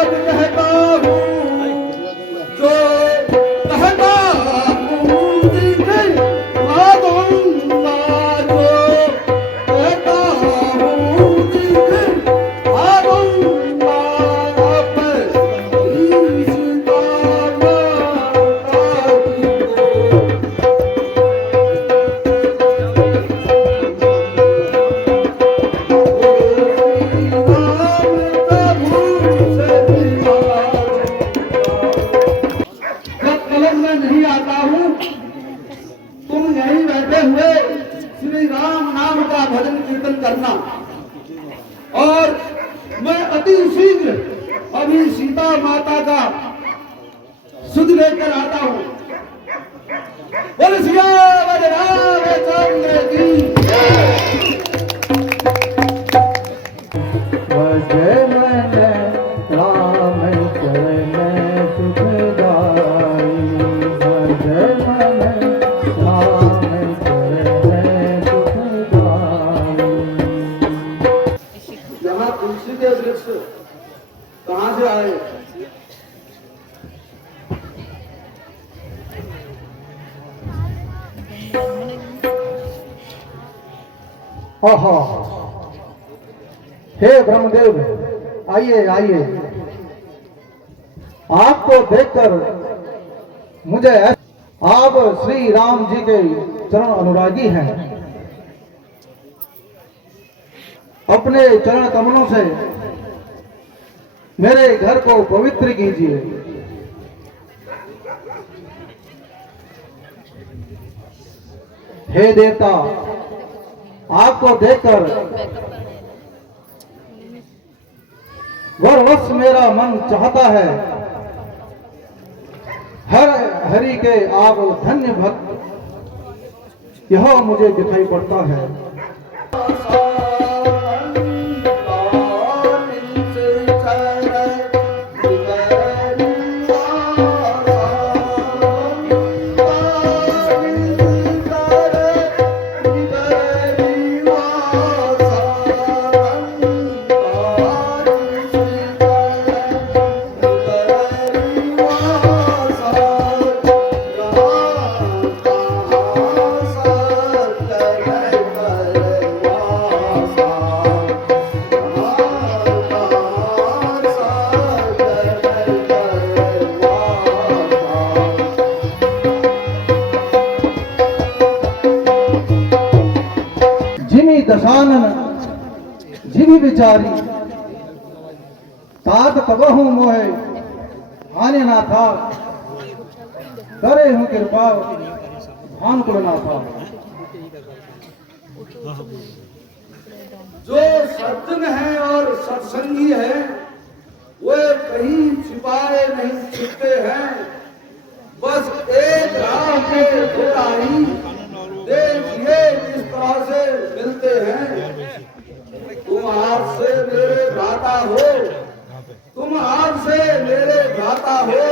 पद कहता हूँ जो कहता हूँ जिनके भागूंगा जो कहता हूँ जिनके भागूंगा अब इसका नहीं आता हूँ, तुम यहीं बैठे हुए श्री राम नाम का भजन कीर्तन करना और मैं अति शीघ्र अभी सीता माता का सुध लेकर आता हूँ। बोल सियावर रामचंद्र की तुलसी के वृक्ष कहां से आए? ओहो, हे ब्रह्मदेव, आइए आइए। आपको देखकर मुझे आप श्री राम जी के चरण अनुरागी हैं। अपने चरण कमलों से मेरे घर को पवित्र कीजिए। हे देवता, आपको देखकर वरवश मेरा मन चाहता है हर हरि के आप धन्य भक्त यह मुझे दिखाई पड़ता है। दशानन जीवी विचारी तात तबहु मोहे आने ना था करे हूं कृपा भान को ना था। जो सज्जन है और सत्संगी है वे कहीं छिपाए नहीं छिपते हैं, बस एक राह पे दोराही देखिए किस तरह से मिलते हैं। तुम आज से मेरे भ्राता हो, तुम आज से मेरे भ्राता हो,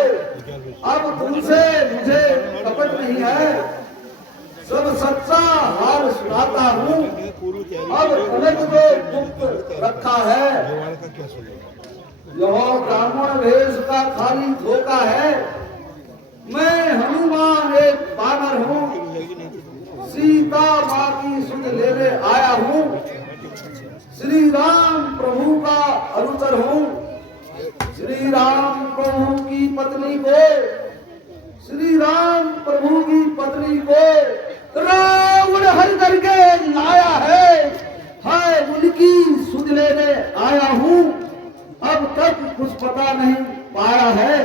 अब तुमसे मुझे कपट नहीं है, सब सच्चा हाल सुनाता हूँ। अब तलक को गुप्त रखा है, यह ब्राह्मण वेश का खाली धोखा है। मैं हनुमान एक बानर हूँ, सीता माँ की सुध लेने आया हूँ, श्री राम प्रभु का अनुचर हूँ। श्री राम प्रभु की पत्नी को, श्री राम प्रभु की पत्नी को रावण हर करके लाया है उनकी सुध लेने आया हूँ। अब तक कुछ पता नहीं पाया है।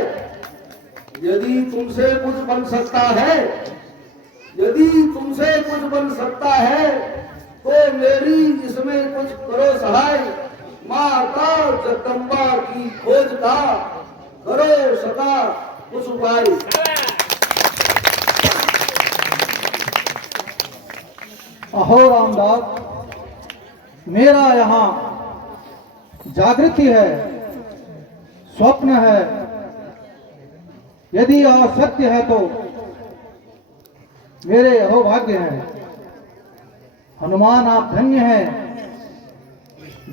यदि तुमसे कुछ बन सकता है, यदि तुमसे कुछ बन सकता है तो मेरी इसमें कुछ करो सहाय। माता जगदम्बा की खोज का करो सदा कुछ उपाय। अहो रामदास, मेरा यहाँ जागृति है, स्वप्न है। यदि यह सत्य है तो मेरे अहोभाग्य हैं। हनुमान आप धन्य हैं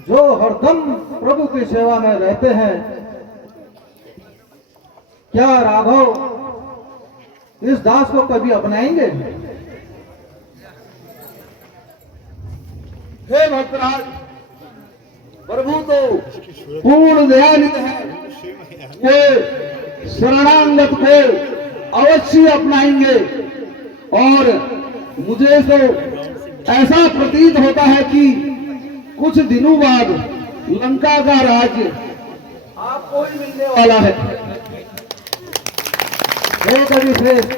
जो हरदम प्रभु की सेवा में रहते हैं क्या राघव इस दास को कभी अपनाएंगे? हे भक्तराज, प्रभु तो पूर्ण दयानिध है, वे शरणागत को अवश्य अपनाएंगे। और मुझे तो ऐसा प्रतीत होता है कि कुछ दिनों बाद लंका का राज्य आपको ही मिलने वाला है। हे कवि श्रेष्ठ,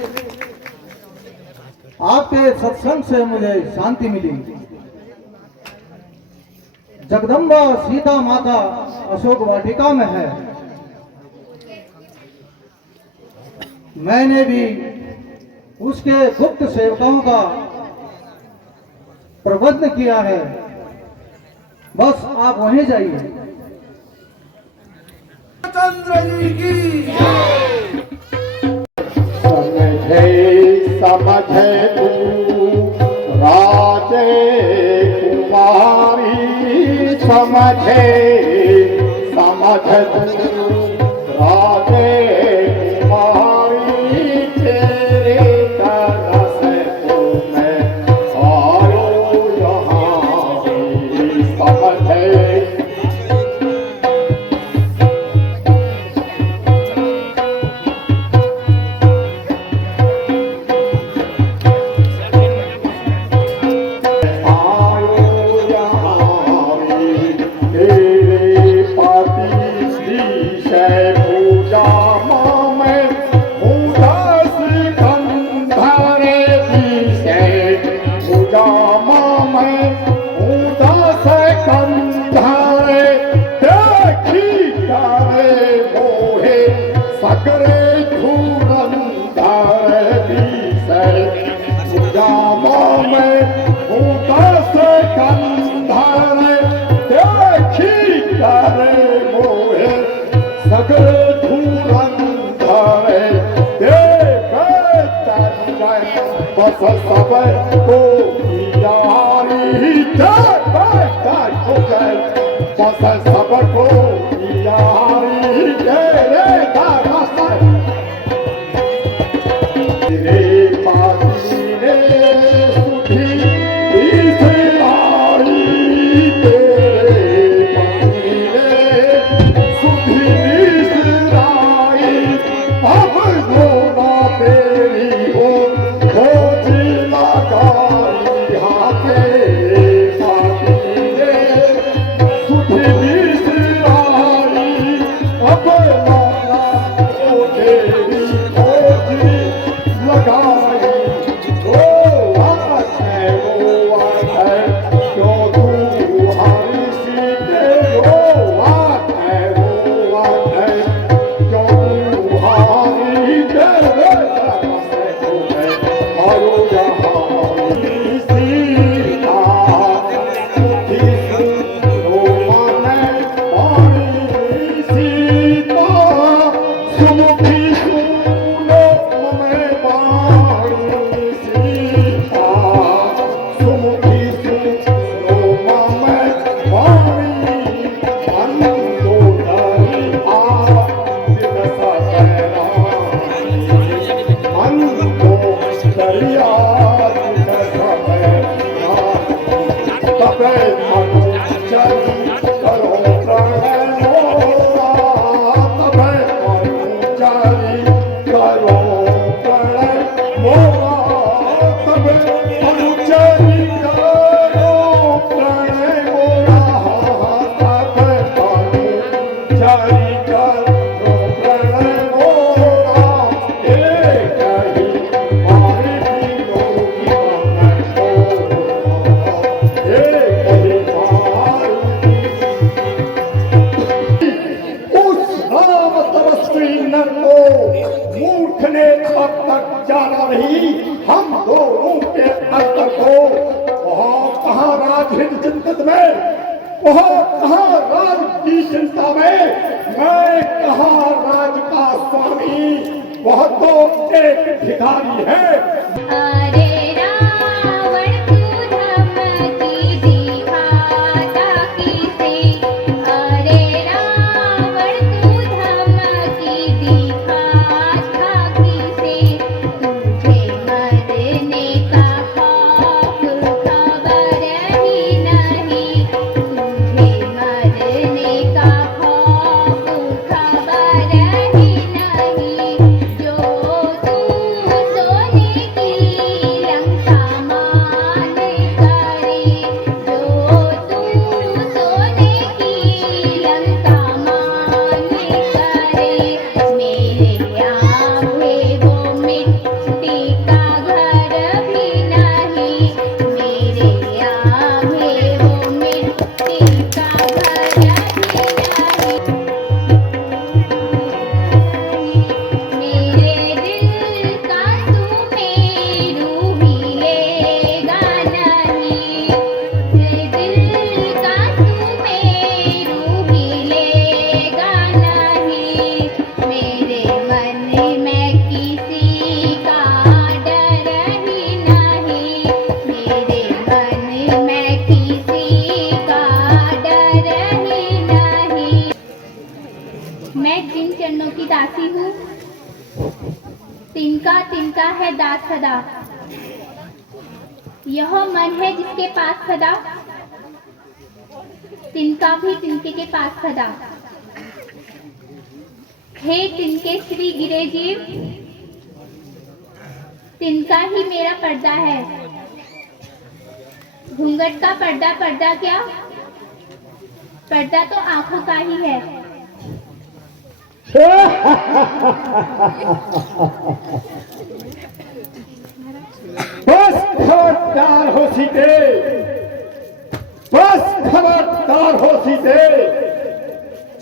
आपके सत्संग से मुझे शांति मिली। जगदम्बा सीता माता अशोक वाटिका में है। मैंने भी उसके गुप्त सेवकों का प्रबंध किया है, बस आप वहीं जाइए। चंद्र जी की समझे तू राजे कुमारी, समझे तू राजे कुमारी, तेरे तरह से तो मैं आयो यहाँ भी, समझे सब को यारी बस सब को यारी रे पाती रे सुधी इसरारी, तेरे पाती रे सुधी इसरारी, अब गोना तेरी हो वह तो एक भिखारी है। अरे रावण तू धमकी दिखाता किसे, अरे रावण तू धमकी दिखाता मैं जिन चरणों की दासी हूँ, तिनका तिनका है दास सदा। यह मन है जिसके पास सदा, तिनका भी तिनके के पास सदा। हे तिनके श्री गिरे जीव, तिनका ही मेरा पर्दा है। घूंघट का पर्दा पर्दा क्या, पर्दा तो आंखों का ही है। बस खबरदार हो सीते, बस खबरदार हो सीते।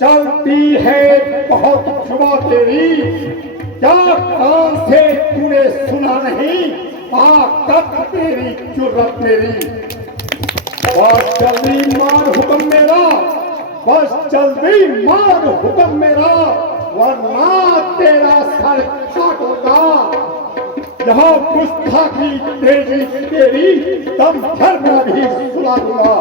चलती है बहुत जुबा तेरी, क्या कान से तूने सुना नहीं, ताकत तेरी जुर्रत मेरी। बस जल्दी मान हुक्म मेरा, बस जल्दी मान हुक्म मेरा, वरना तेरा सर काटूंगा। यहाँ गुस्ताखी तेरी तेरी दम भर में भी सुला दूंगा।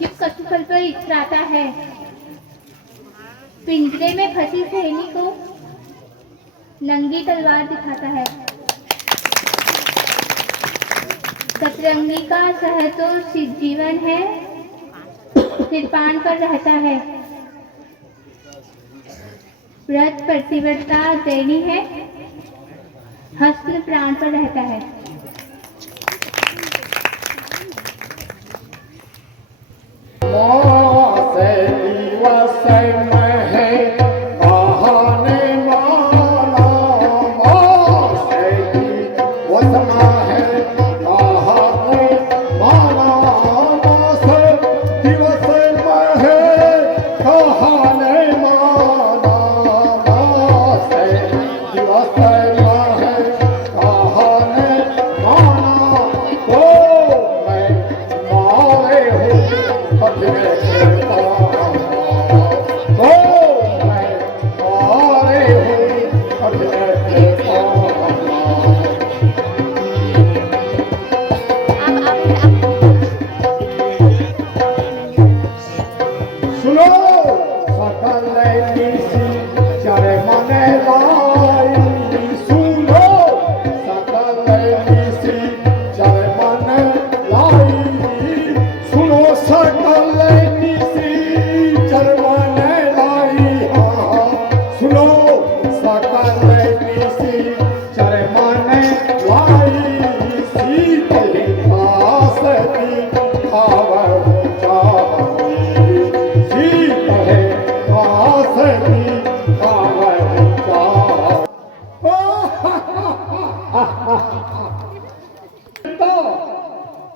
युग कटुफल पर इतराता है, पिंजरे में फंसी सहेली को नंगी तलवार दिखाता है। सतरंगी का शहर तो जीवन है, सिरपान पर रहता है। व्रत प्रतिव्रता दैनी है, हस्न प्राण पर रहता है।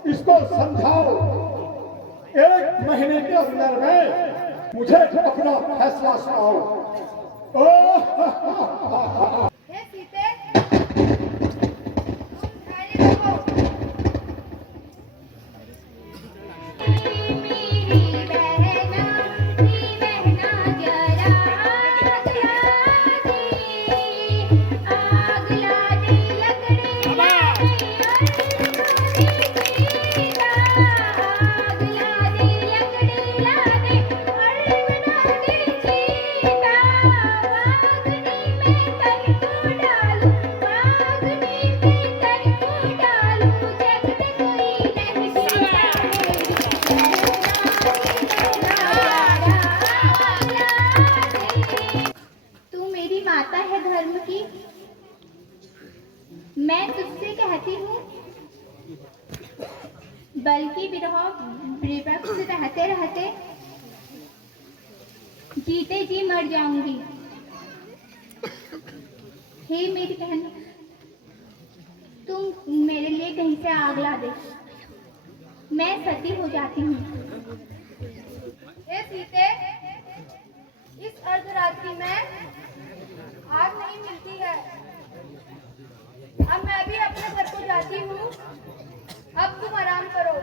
इसको समझाओ, 1 महीने के अंदर में मुझे अपना फैसला सुनाओ। हे सीते, खड़े रहो। मेरी बहना जरा आग ला दे, लकड़ी ला मैं तुझसे कहती हूँ, बल्कि विरह विवश रहते रहते जीते जी मर जाऊंगी। हे मेरी बहन, तुम मेरे लिए कहीं से आग ला दे, मैं सती हो जाती हूँ। हे सीते, इस अर्धरात्रि में आग नहीं मिलती है। अब मैं भी अपने घर को जाती हूँ, अब तुम आराम करो।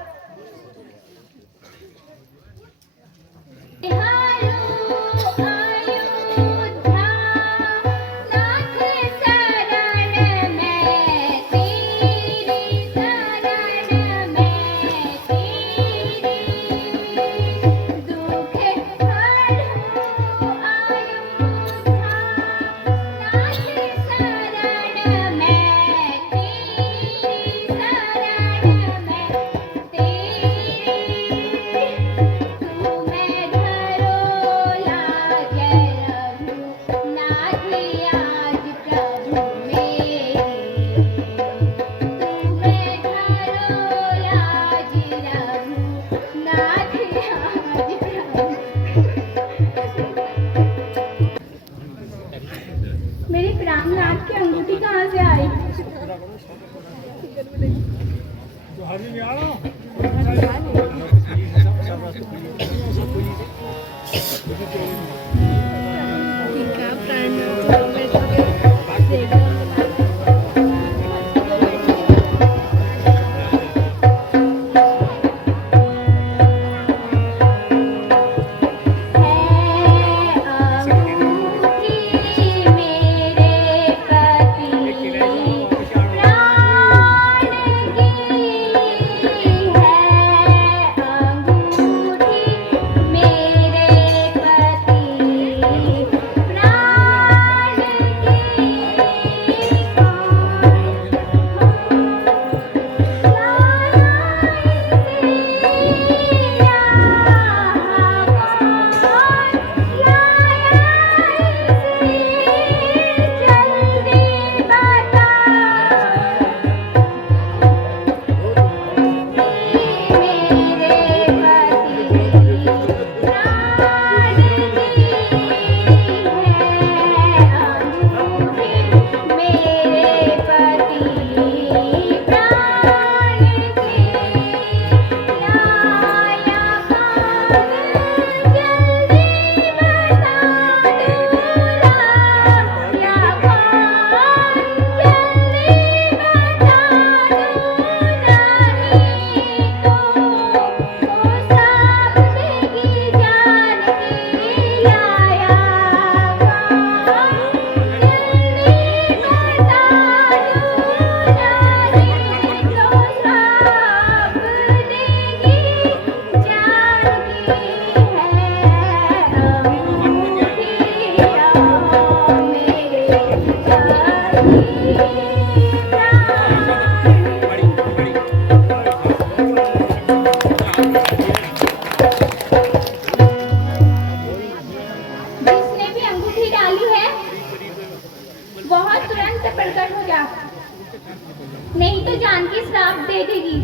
नहीं तो जानकी श्राप दे देगी।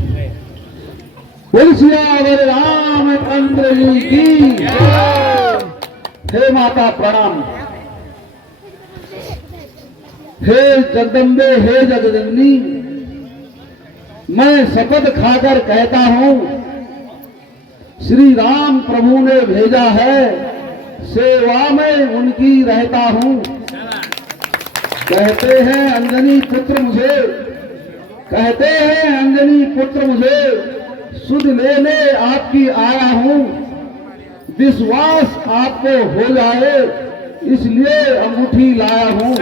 सियावर रामचंद्र जी की। हे माता प्रणाम। हे जगदम्बे, हे जगदम्बी, मैं शपथ खाकर कहता हूं, श्री राम प्रभु ने भेजा है, सेवा में उनकी रहता हूं। कहते हैं अंजनी पुत्र मुझे, कहते हैं अंजनी पुत्र मुझे, सुध लेने आपकी आया हूं। विश्वास आपको हो जाए इसलिए अंगूठी लाया हूं।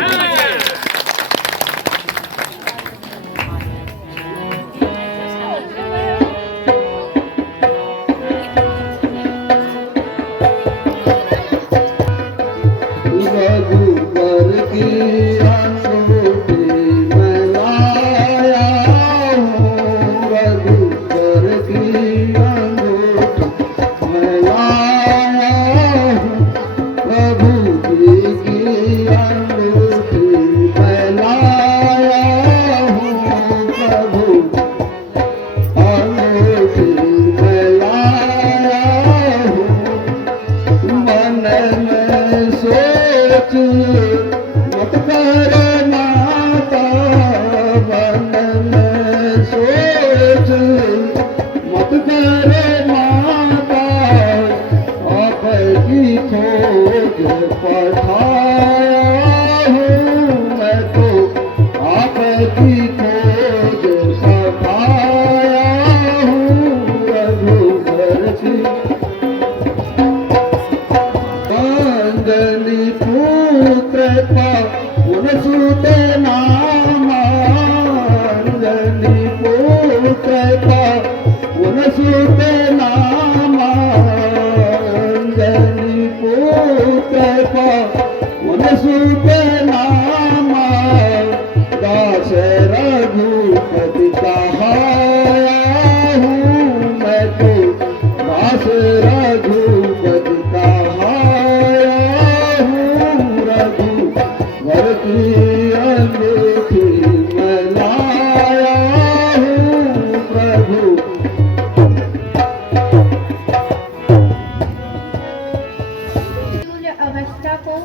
अवस्था को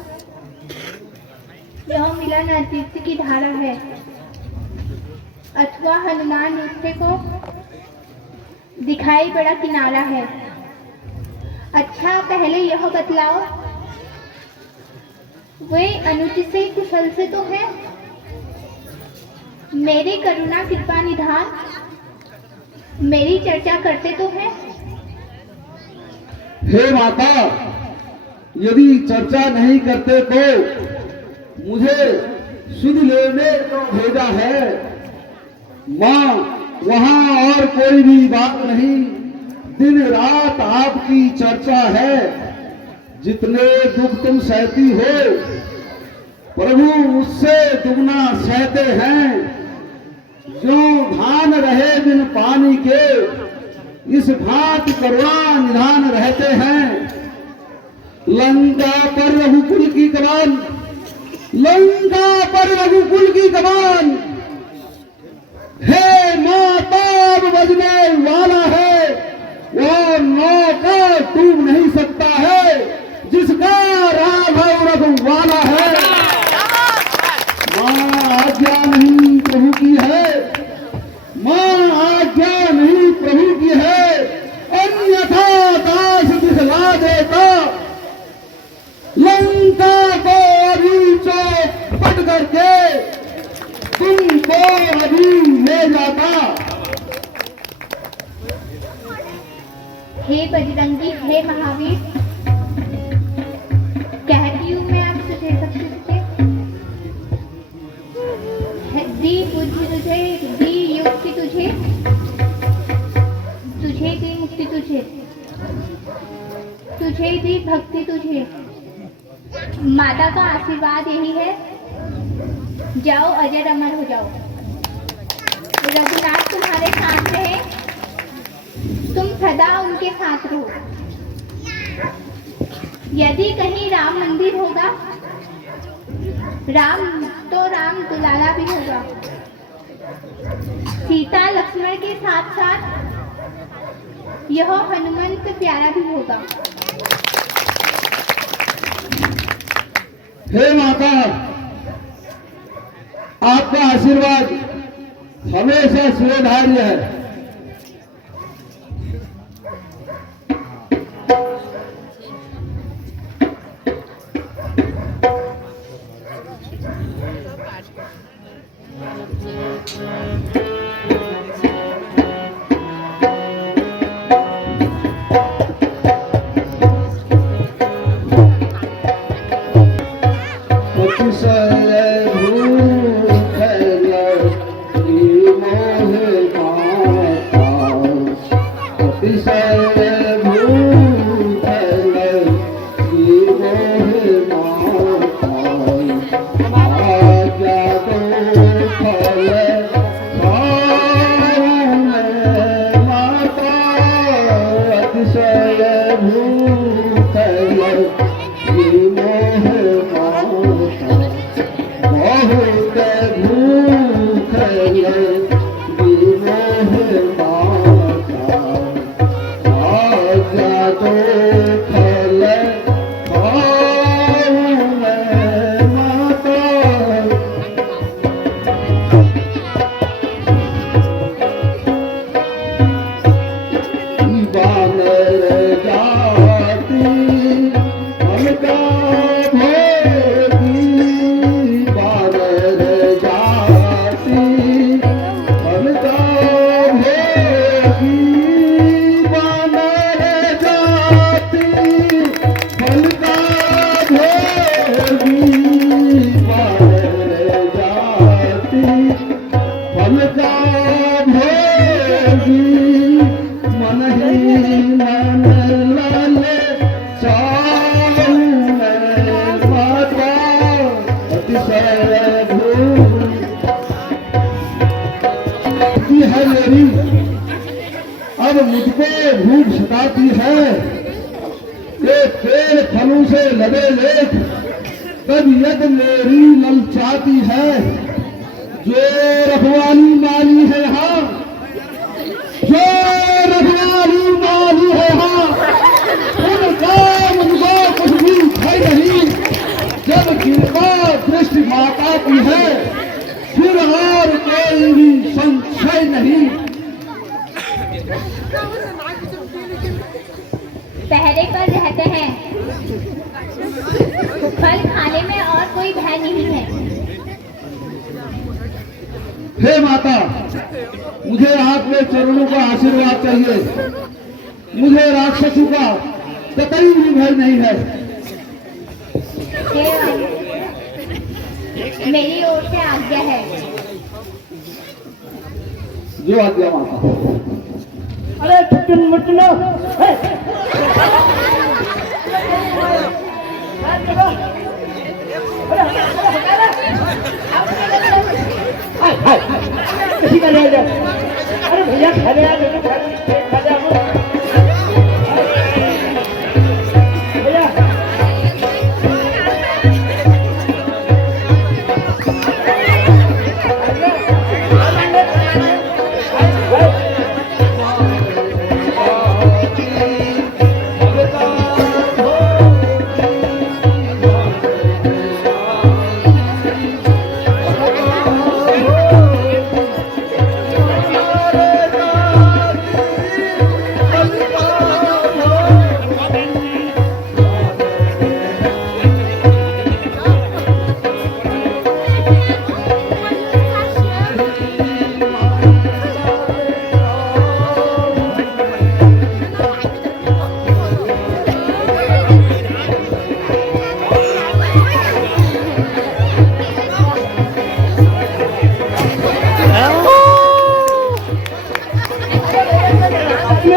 यह मिलन अतीत की धारा है, अथवा हनुमान नृत्य को दिखाई बड़ा किनारा है। अच्छा पहले यह बतलाओ, वे अनुचित से कुशल से तो है? मेरी करुणा कृपा निधान मेरी चर्चा करते तो है? हे माता, यदि चर्चा नहीं करते तो मुझे सुध लेने को भेजा है। माँ, वहाँ और कोई भी बात नहीं, दिन रात आपकी चर्चा है। जितने दुख तुम सहती हो, प्रभु उससे दुगना सहते हैं। जो धान रहे बिन पानी के, इस भांति करुणा निधान रहते हैं। लंका पर रघुकुल की कमान, लंका पर रघुकुल की कमान, हे माता अब बजने वाला है। वो नौका डूब नहीं सकता है, जिसका राघव रघुवाला है। माँ आज्ञा नहीं प्रभु की है, माँ आज्ञा नहीं प्रभु की है, अन्यथा दास दिखला देता। लंका को अभी चौपट करके तुमको अभी ले जाता। हे बजरंगी, हे महावीर, कहती हूँ मैं आपसे शक्ति तुझे, दी बुद्धि तुझे, दी युक्ति तुझे, तुझे दी मुक्ति तुझे, तुझे दी भक्ति तुझे। माता का आशीर्वाद यही है, जाओ अजर अमर हो जाओ। रघुनाथ तुम्हारे साथ रहे, तुम सदा उनके साथ रहो। यदि कहीं राम मंदिर होगा, राम तो राम दुलारा भी होगा। सीता लक्ष्मण के साथ साथ यह हनुमंत प्यारा भी होगा। हे माता, आपका आशीर्वाद हमेशा शिरोधार्य है। अब मुझको भूख सताती है कि पेड़ फलों से लदे लेख तबीयत मेरी ललचाती है। जो रखवाली माली है यहाँ, जो रखवाली माली है यहाँ, उनका मुझको कुछ भी भय नहीं। जब कृपा दृष्टि माता की है, फिर और कोई भी संशय नहीं। पहरे पर रहते हैं। फल खाने में और कोई भय नहीं है। हे माता, मुझे आपके चरणों का आशीर्वाद चाहिए। मुझे राक्षसों का कतई भी भय नहीं है। केवल मेरी ओर से आज्ञा है। जो आज्ञा माता। अरे टुटन मुटना किसी का ले जाओ। अरे भैया खड़े आ जाओ, खा जाओ भैया।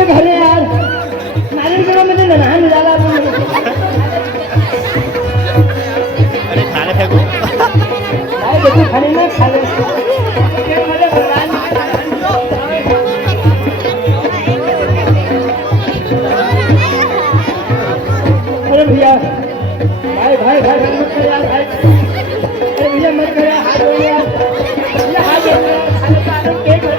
घरे यार नारियल करो, मुझे नहाने डाला। अरे खाने फेंको। देखो खाने ना खा ले। अरे भैया भाई भाई भाई भाई मत कर यार भाई। अरे भैया मत कर यार, हाथ धो यार, हाथ धो यार, खाने का आदत केक है।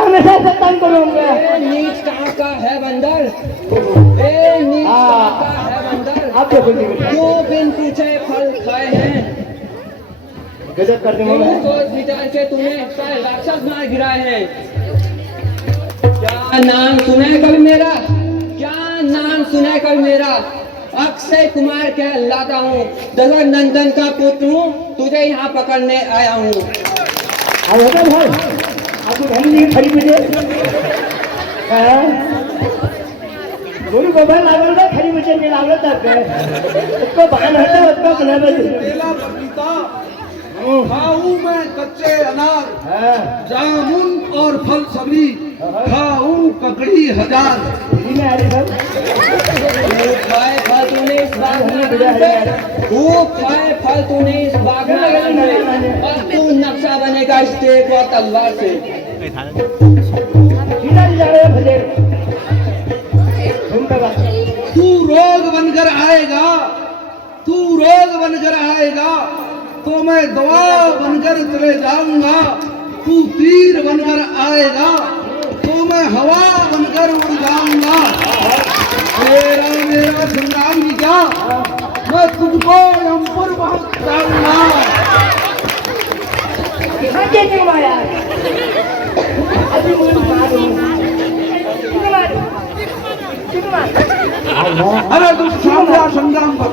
हमेशा सत्तान करूंगा। नीच कहाँ का है बंदर? ए नीच कहाँ का है बंदर? आप देखो क्यों बिन पूछे फल खाए हैं? गजब कर दूंगा मैं। सोच विचार के तूने सारे राक्षस मार गिराए हैं। क्या नाम सुने कभी मेरा? क्या नाम सुने कभी मेरा? अक्षय कुमार कहलाता हूँ, दशरथ नंदन का पुत्र हूँ, तुझे यहाँ पकड़ने आया हूँ। भाई आपको घर नहीं खड़ी मुझे गुरु बाबा लागल बा खड़ी मुझे नहीं लागल तक उसको बाहर हटा, उसको बना दे। बेला पपीता खाऊं मैं कच्चे अनार, जामुन और फल सब्जी खाऊं ककड़ी हजार। खाए फल तूने इस बाग में, खूब खाए फल तूने इस बाग में, और तू नक्शा बनेगा इस तेज और तलवार से। तू रोग बनकर आएगा, तू रोग बनकर आएगा तो मैं दवा बनकर चले जाऊंगा। तू तीर बनकर आएगा तो मैं हवा बनकर उड़ जाऊंगा। मेरा मेरा संग्राम की क्या, मैं तुझको यमपुर पहुंच जाऊंगा। अरे तुम सामने आ, संग्राम कर।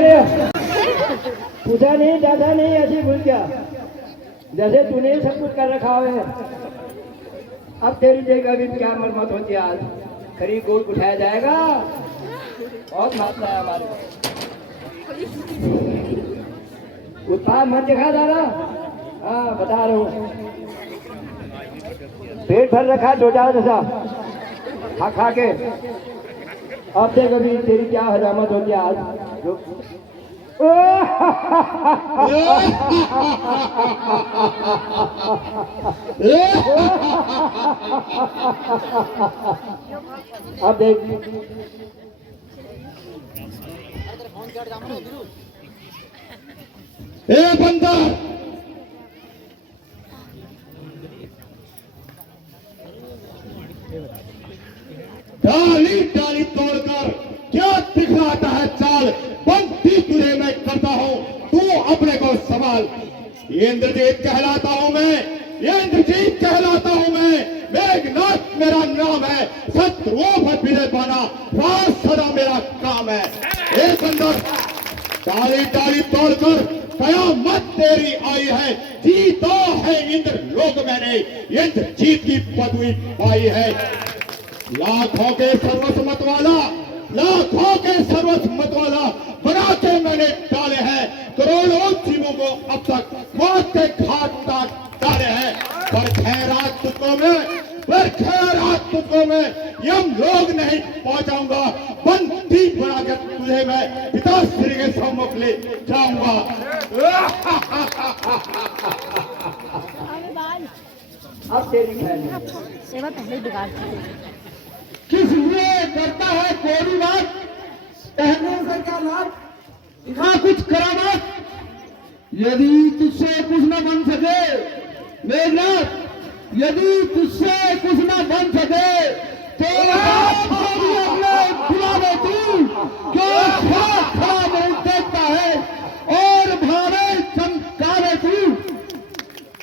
नहीं पूछा नहीं, दादा नहीं, ऐसे भूल गया जैसे तूने सब कुछ कर रखा है। अब तेरी जगह भी क्या मरम्मत होती है, आज खरीद गोल उठाया जाएगा। बहुत मात्रा है हमारे उत्पाद मत दिखा दादा। हाँ बता रहा हूँ, पेट भर रखा दो चार जैसा खा खा के। अब देख अभी तेरी क्या हजामत होती है आज। जो अब देख बंदा डाली डाली तोड़कर क्या दिखलाता है चाल, बनती तुझे मैं करता हूँ, तू अपने को संभाल। इंद्रजीत कहलाता हूँ मैं, इंद्रजीत कहलाता हूँ मैं, मेघनाथ मेरा नाम है, शत्रुओं पर विजय पाना राज सदा मेरा काम है। हे बंदर डाली डाली तोड़कर कयामत तेरी आई है, जीता है इंद्र लोक मैंने, इंद्रजीत की पदवी पाई है। लाखों के सर्वस्व मत वाला, लाखों के सर्वस्व मत वाला बना के मैंने डाले हैं, करोड़ों जीवों को अब तक मौत के घाट तक डाले हैं। पर खैरात तुझको मैं यम लोग नहीं पहुंचाऊंगा, बंदी बना के तुझे मैं पिताश्री के सम्मुख ले जाऊंगा। अब तेरी खैर सेवा पहले बिगाड़ किस लिए करता है कोई बात, कहने से क्या लाभ, दिखा कुछ करामत। यदि तुझसे कुछ न बन सके मेघनाथ, यदि तुझसे कुछ न बन सके तो बुला दे तू, क्यों खड़ा नहीं देखता है और भावे चमकावे तू।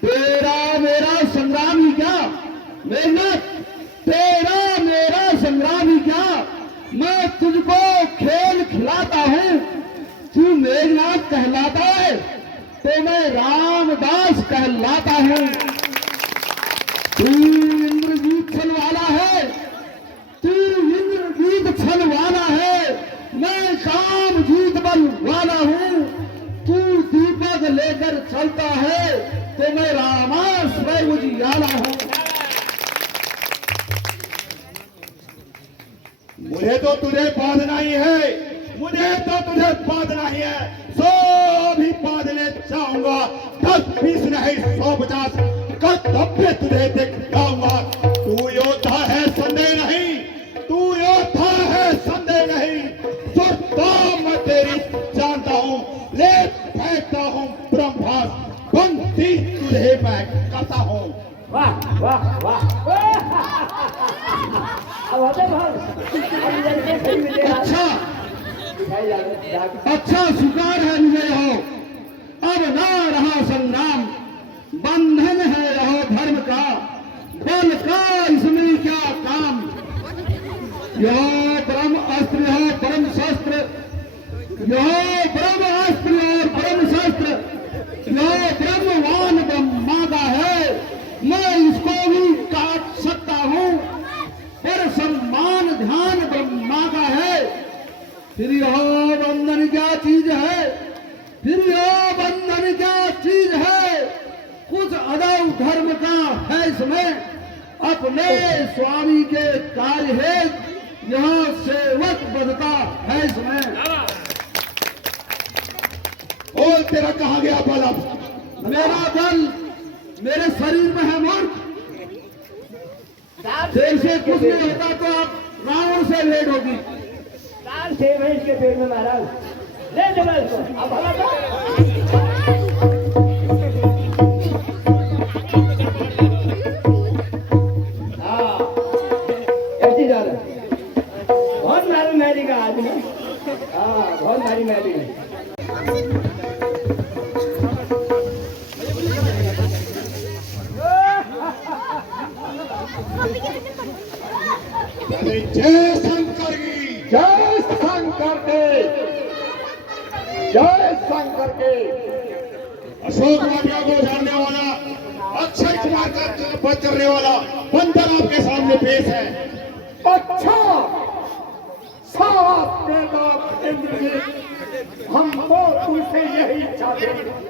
तेरा मेरा संग्राम ही क्या मेघनाथ, तेरा मेरा संग्राम ही क्या, मैं तुझको खेल खिलाता हूँ। तू मेघनाथ कहलाता है तो मैं रामदास कहलाता हूँ। तू इंद्रजीत छल वाला है, तू इंद्रजीत छल वाला है, मैं कामजीत बल वाला हूँ। तू दीपक लेकर चलता है तो मैं रामाश्रय उजियाला हूँ। मुझे तो तुझे बांधना ही है, मुझे तो तुझे बांधना ही है, 100 भी बांधने जाऊंगा, 10 20 नहीं 150 कर्तव्य तुझे दिखाऊंगा। तू योद्धा है संदेह नहीं, तू योद्धा है संदेह नहीं, सुरता मैं तेरी जानता हूँ, ले फेंकता हूँ ब्रह्मास्त्र, बंदी तुझे मैं करता हूँ। वाह वाह वाह। अब होते अच्छा स्वीकार है विजय हो, अब ना रहा संग्राम, बंधन है रहो धर्म का, बल का इसमें क्या काम। यह ब्रह्म अस्त्र है परम शस्त्र, यह ब्रह्म अस्त्र और परम शस्त्र, यह ब्रह्मवान ब्रह्मा का है, मैं इसको भी काट सकता हूँ, पर सम्मान ध्यान ब्रह्मा का है। फिर यह बंधन क्या चीज है, फिर यह बंधन क्या चीज है, कुछ अदब धर्म का है इसमें, अपने स्वामी के कार्य है, यहाँ सेवक बदता है इसमें। और तेरा कहाँ गया बल? अब मेरा बल मेरे शरीर में है मूर्ख, देर से कुछ नहीं होता तो आप रावण से लेट होगी। काल से मैं इसके पेट में मारा, ले चलो इसको। अब भला तो हाँ ऐसी जा रहा है, बहुत मारी मैरी का आदमी। हाँ बहुत मारी मैरी है। जय शंकर की, जय शंकर के। जय शंकर के। अशोक वाटिया को जानने वाला, अक्षय कुमार का पद करने वाला बंदर आपके सामने पेश है। अच्छा, साफ बेदाब इंद्रजीत, हम तो तुमसे यही चाहते हैं।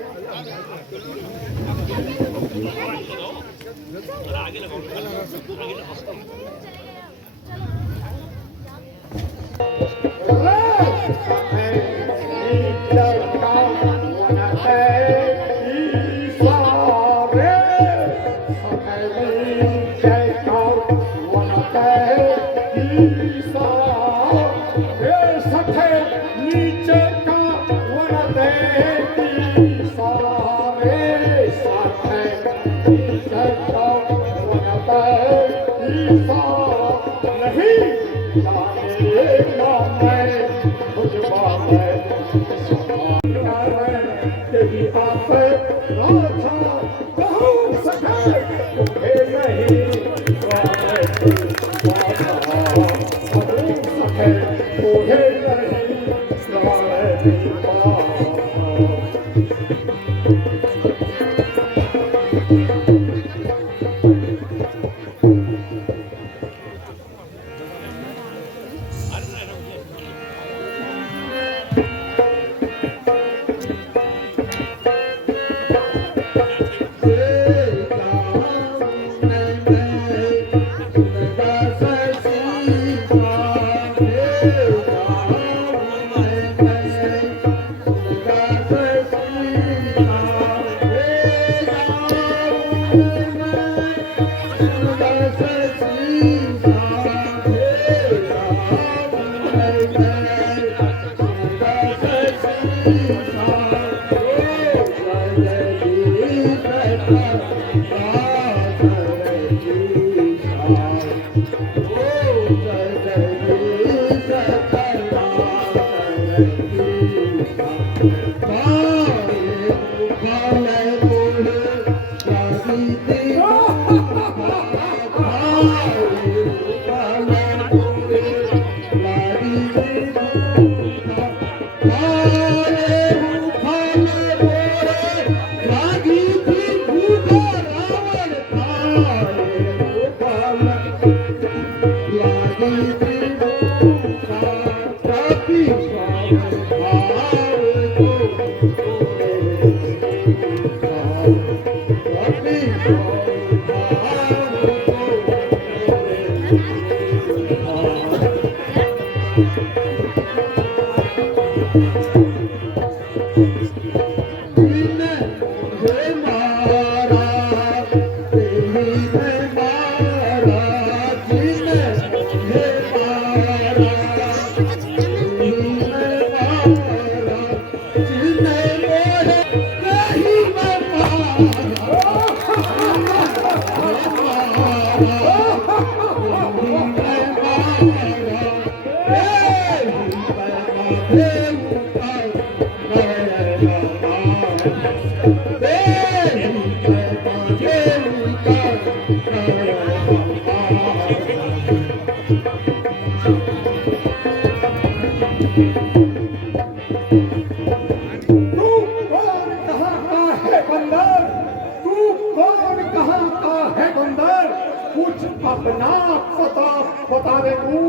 अपना पता बता दे तू,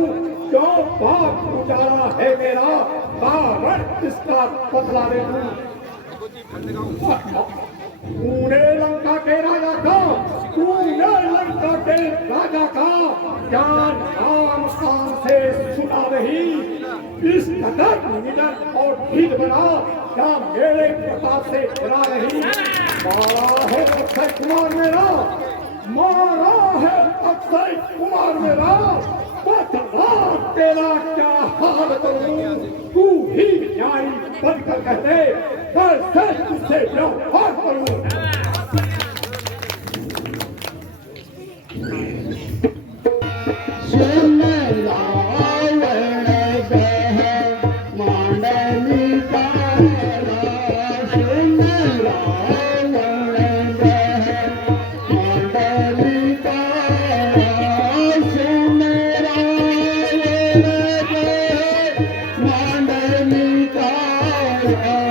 क्यों बाप उजाला है मेरा, कारण इसका बदला दे तूने लंका के राजा का, तूने लंका के राजा का ज्ञान काम काम से सुना नहीं, इस कदर निडर और ठीक बना क्या मेरे प्रताप से बना नहीं। मारा है अक्षय कुमार मेरा, मारा है अक्षय कुमार मेरा, बता तेरा क्या हाल करूं, तू ही न्यायी बनकर कहते कैसे तुझसे व्यवहार करूं। Yeah.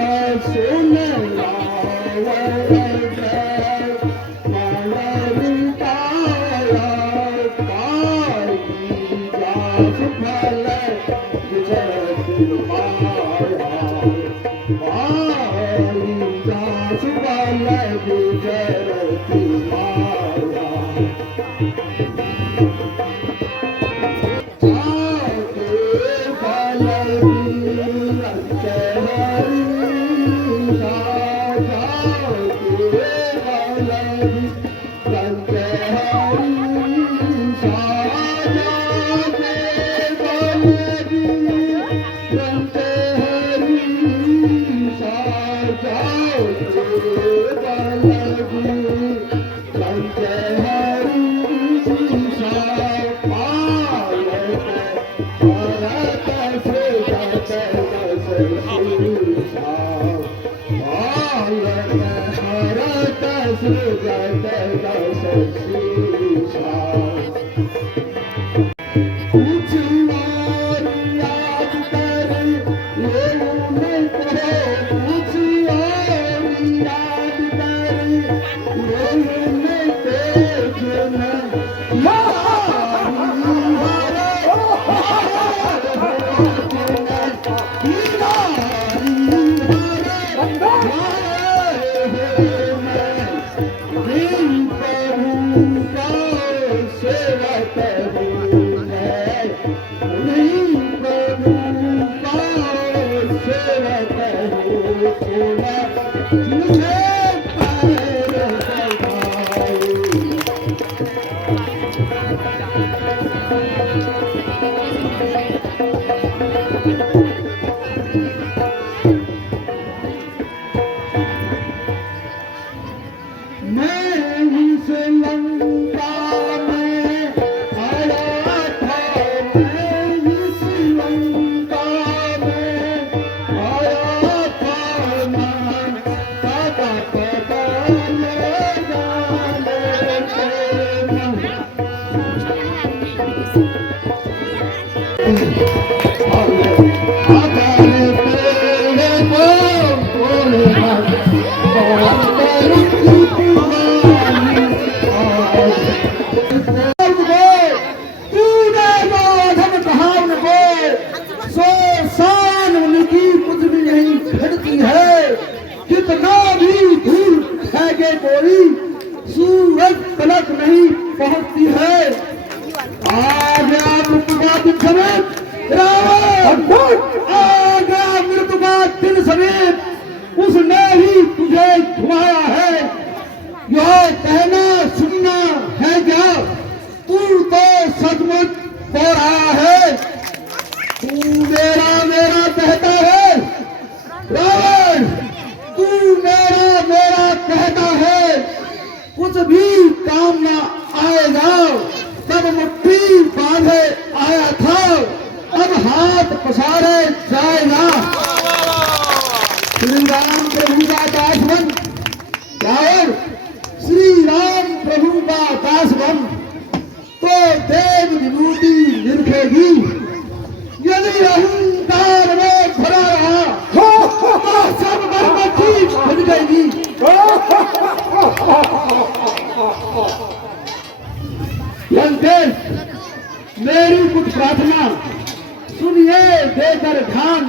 मेरी कुछ प्रार्थना सुनिए देकर ध्यान,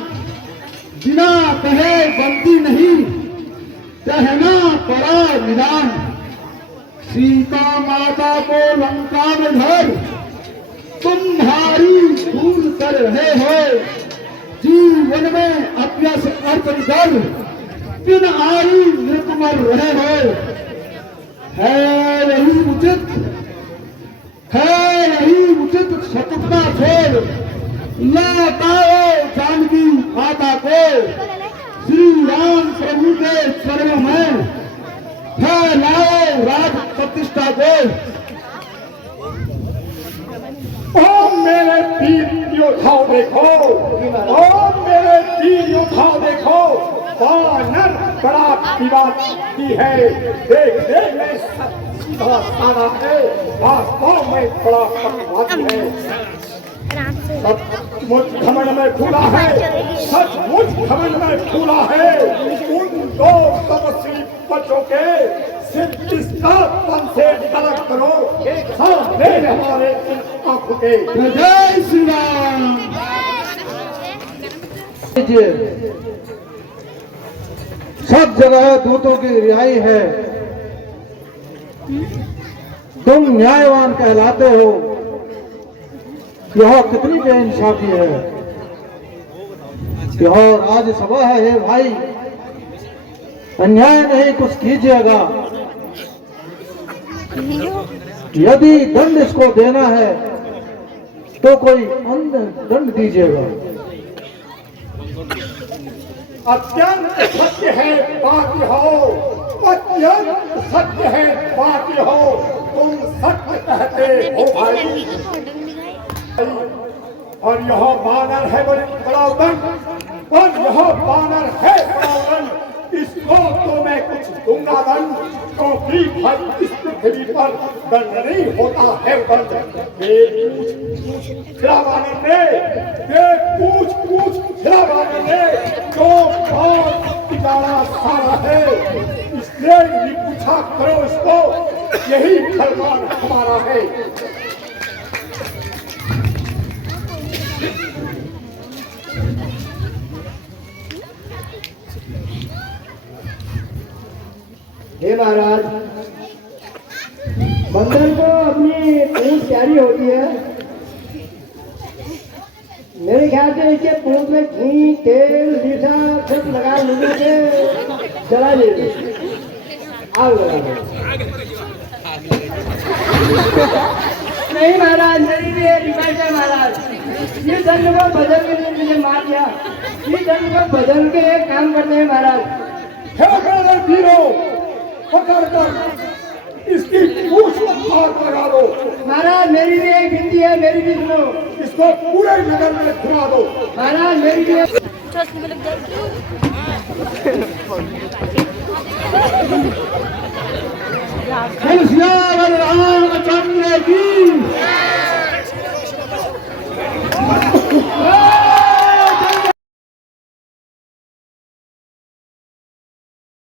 बिना कहे बनती नहीं, कहना पड़ा निदान। सीता माता को लंका में धर तुम्हारी भूल कर रहे हो, जीवन में अपयश अर्पण कर बिन आई मृत मर रहे हो। है यही उचित, है यही उचित शत्रुता छोड़ लौटाओ जानकी माता को, श्री राम प्रभु के चरणों में फैलाओ राज प्रतिष्ठा को। ओ मेरे वीर योद्धाओं देखो, ओ मेरे वीर योद्धाओं देखो, वानर बड़ा विवादी है, देखने में सीधा साधा है, वास्तव में बड़ा पक्षपाती है। सचमुच घमंड में फूला है, सचमुच घमंड में फूला है। उन दो तपस्वी बच्चों के सिद्धिस्तापन से अलग करो, सामने हमारे आंखों के। जय श्री राम। सब जगह दूतों की रिहाई है, तुम न्यायवान कहलाते हो, यह कितनी बेइंसाफी है। कि और आज सभा है भाई, अन्याय नहीं कुछ कीजिएगा। यदि दंड इसको देना है तो कोई अन्य दंड दीजिएगा। अत्यंत सत्य है बाकी हो, अत्यंत सत्य है बाकी हो, तुम सत्य कहते हो भाई। और यह बानर है बड़ा दंड, और यह बानर है बड़ा दंड, इसको तो मैं कुछ दूंगा दंड, क्योंकि भाई इस पृथ्वी पर दंड नहीं होता है दंड। बानर ने पूछ बानर ने जो बहुत बिगाड़ा सारा है, इसलिए ये पूछा करो इसको, यही फरमान हमारा है। हे महाराज, बंदर को अपनी पूंछ प्यारी होती है। मेरे ख्याल से इसके पूंछ में घी, तेल, लीसा सब लगा लूंगे के जला देंगे, आग लगा देंगे। नहीं महाराज, मेरी भी एक रिक्वेस्ट है महाराज, ये दंड को बदल के लिए मुझे मार दिया, ये दंड को बदल के एक काम करते हैं महाराज। पकड़ कर इसकी पूंछ पर लगा दो। महाराज मेरी भी एक विनती है, मेरी भी सुनो, इसको पूरे नगर में घुमा दो। महाराज मेरी भी रामचंद्र की